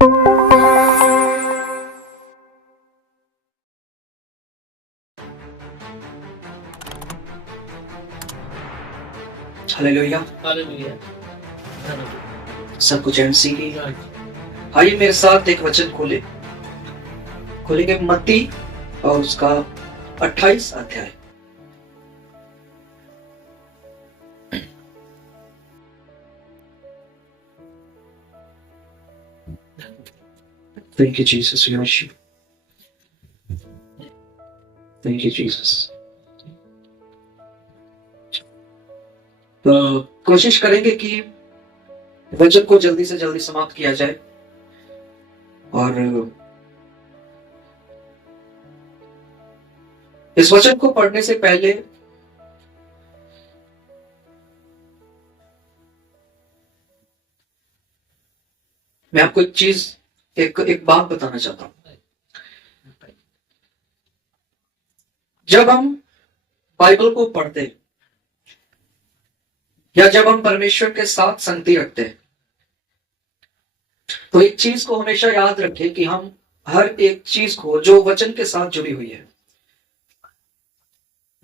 Hallelujah. Hallelujah. सब कुछ MC की। आइए मेरे साथ एक वचन खोलेंगे मत्ती और उसका 28 अध्याय। Thank you Jesus, we worship. Thank you Jesus. तो कोशिश करेंगे कि वचन को जल्दी से जल्दी समाप्त किया जाए, और इस वचन को पढ़ने से पहले मैं आपको एक बात बताना चाहता हूं। जब हम बाइबल को पढ़ते हैं या जब हम परमेश्वर के साथ संगति रखते हैं, तो एक चीज को हमेशा याद रखें कि हम हर एक चीज को जो वचन के साथ जुड़ी हुई है,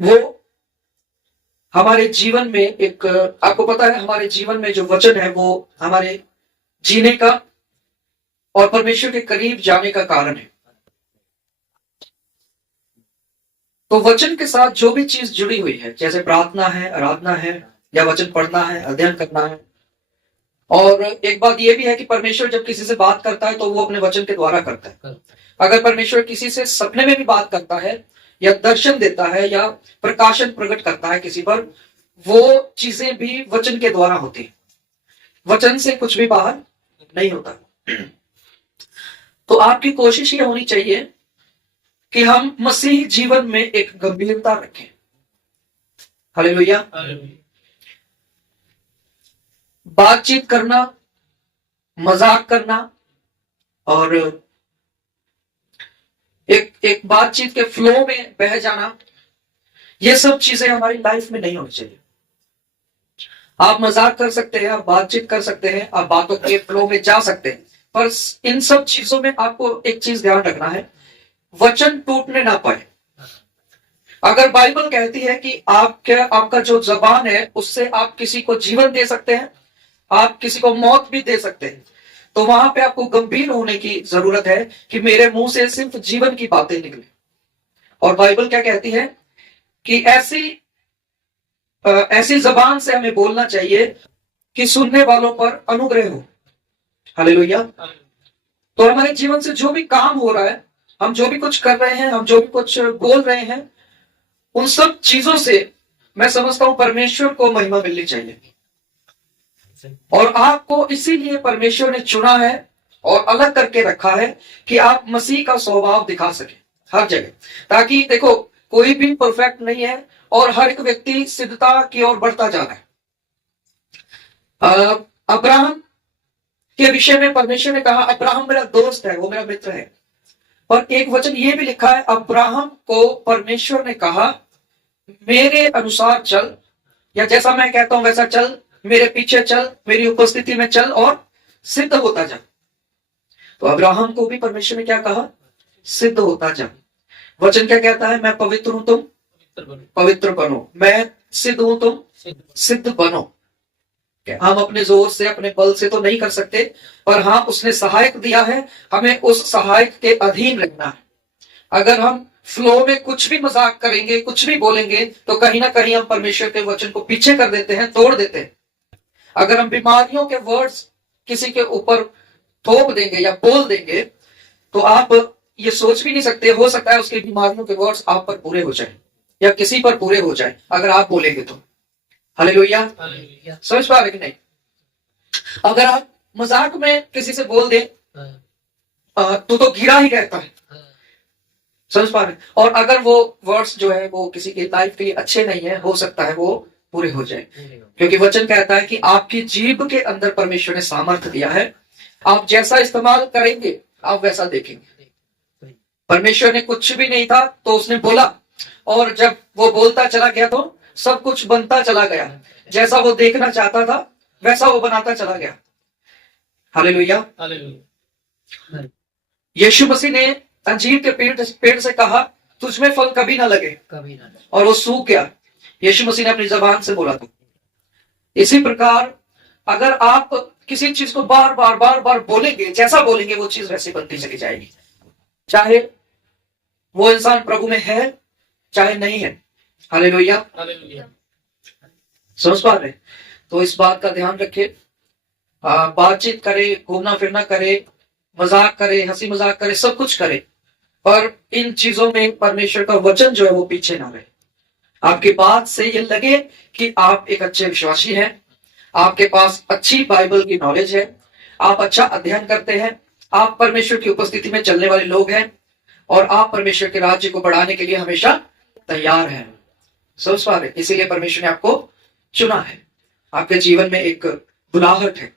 वो हमारे जीवन में आपको पता है, हमारे जीवन में जो वचन है वो हमारे जीने का और परमेश्वर के करीब जाने का कारण है। तो वचन के साथ जो भी चीज जुड़ी हुई है, जैसे प्रार्थना है, आराधना है, या वचन पढ़ना है, अध्ययन करना है, और एक बात यह भी है कि परमेश्वर जब किसी से बात करता है तो वो अपने वचन के द्वारा करता है। अगर परमेश्वर किसी से सपने में भी बात करता है या दर्शन देता है या प्रकाशन प्रकट करता है किसी पर, वो चीजें भी वचन के द्वारा होती है। वचन से कुछ भी बाहर नहीं होता। तो आपकी कोशिश ये होनी चाहिए कि हम मसीह जीवन में एक गंभीरता रखें। हालेलुया। बातचीत करना, मजाक करना और एक बातचीत के फ्लो में बह जाना, ये सब चीजें हमारी लाइफ में नहीं होनी चाहिए। आप मजाक कर सकते हैं, आप बातचीत कर सकते हैं, आप बातों के फ्लो में जा सकते हैं, पर इन सब चीजों में आपको एक चीज ध्यान रखना है, वचन टूटने ना पाए। अगर बाइबल कहती है कि आपका जो जबान है उससे आप किसी को जीवन दे सकते हैं, आप किसी को मौत भी दे सकते हैं, तो वहां पे आपको गंभीर होने की जरूरत है कि मेरे मुंह से सिर्फ जीवन की बातें निकले। और बाइबल क्या कहती है कि ऐसी जबान से हमें बोलना चाहिए कि सुनने वालों पर अनुग्रह हो। हालेलुया। तो हमारे जीवन से जो भी काम हो रहा है, हम जो भी कुछ कर रहे हैं, हम जो भी कुछ बोल रहे हैं, उन सब चीजों से मैं समझता हूं परमेश्वर को महिमा मिलनी चाहिए। और आपको इसीलिए परमेश्वर ने चुना है और अलग करके रखा है कि आप मसीह का स्वभाव दिखा सके हर जगह, ताकि देखो कोई भी परफेक्ट नहीं है और हर एक व्यक्ति सिद्धता की ओर बढ़ता जा रहा है। अब्राहम के विषय में परमेश्वर ने कहा, अब्राहम मेरा दोस्त है, वो मेरा मित्र है। और एक वचन ये भी लिखा है, अब्राहम को परमेश्वर ने कहा मेरे अनुसार चल, या जैसा मैं कहता हूं वैसा चल, मेरे पीछे चल, मेरी उपस्थिति में चल और सिद्ध होता जा। तो अब्राहम को भी परमेश्वर ने क्या कहा? सिद्ध होता जा। वचन क्या कहता है? मैं पवित्र हूं, तुम पवित्र बनो। मैं सिद्ध हूं, तुम सिद्ध बनो। हम अपने जोर से, अपने बल से तो नहीं कर सकते, पर हाँ, उसने सहायक दिया है, हमें उस सहायक के अधीन रहना है। अगर हम फ्लो में कुछ भी मजाक करेंगे, कुछ भी बोलेंगे, तो कहीं ना कहीं हम परमेश्वर के वचन को पीछे कर देते हैं, तोड़ देते हैं। अगर हम बीमारियों के वर्ड्स किसी के ऊपर थोप देंगे या बोल देंगे, तो आप ये सोच भी नहीं सकते, हो सकता है उसकी बीमारियों के वर्ड्स आप पर पूरे हो जाए या किसी पर पूरे हो जाए अगर आप बोलेंगे तो। हालेलुया। समझ पा रहे कि नहीं? अगर आप मजाक में किसी से बोल दे तो गिरा ही रहता है। समझ पा रहे? और अगर वो वर्ड्स जो है वो किसी की लाइफ के लिए अच्छे नहीं है, हो सकता है वो पूरे हो जाए, क्योंकि वचन कहता है कि आपकी जीभ के अंदर परमेश्वर ने सामर्थ्य दिया है, आप जैसा इस्तेमाल करेंगे आप वैसा देखेंगे। परमेश्वर ने कुछ भी नहीं था तो उसने बोला, और जब वो बोलता चला गया तो सब कुछ बनता चला गया, जैसा वो देखना चाहता था वैसा वो बनाता चला गया। हालेलुया। यीशु मसीह ने अंजीर के पेड़ से कहा तुझमें फल कभी ना लगे, और वो सूख गया। यीशु मसीह ने अपनी जबान से बोला था। इसी प्रकार अगर आप किसी चीज को बार बार बोलेंगे, जैसा बोलेंगे वो चीज वैसे बनती चली जाएगी, चाहे वो इंसान प्रभु में है चाहे नहीं है। हालेलुया, समझ पा रहे? तो इस बात का ध्यान रखे, बातचीत करे, घूमना फिरना करे, मजाक करे, हंसी मजाक करे, सब कुछ करे, पर इन चीजों में परमेश्वर का वचन जो है वो पीछे ना रहे। आपकी बात से ये लगे कि आप एक अच्छे विश्वासी हैं, आपके पास अच्छी बाइबल की नॉलेज है, आप अच्छा अध्ययन करते हैं, आप परमेश्वर की उपस्थिति में चलने वाले लोग हैं, और आप परमेश्वर के राज्य को बढ़ाने के लिए हमेशा तैयार हैं। समझ पा रहे? इसीलिए परमेश्वर ने आपको चुना है। आपके जीवन में एक बुलाहट है,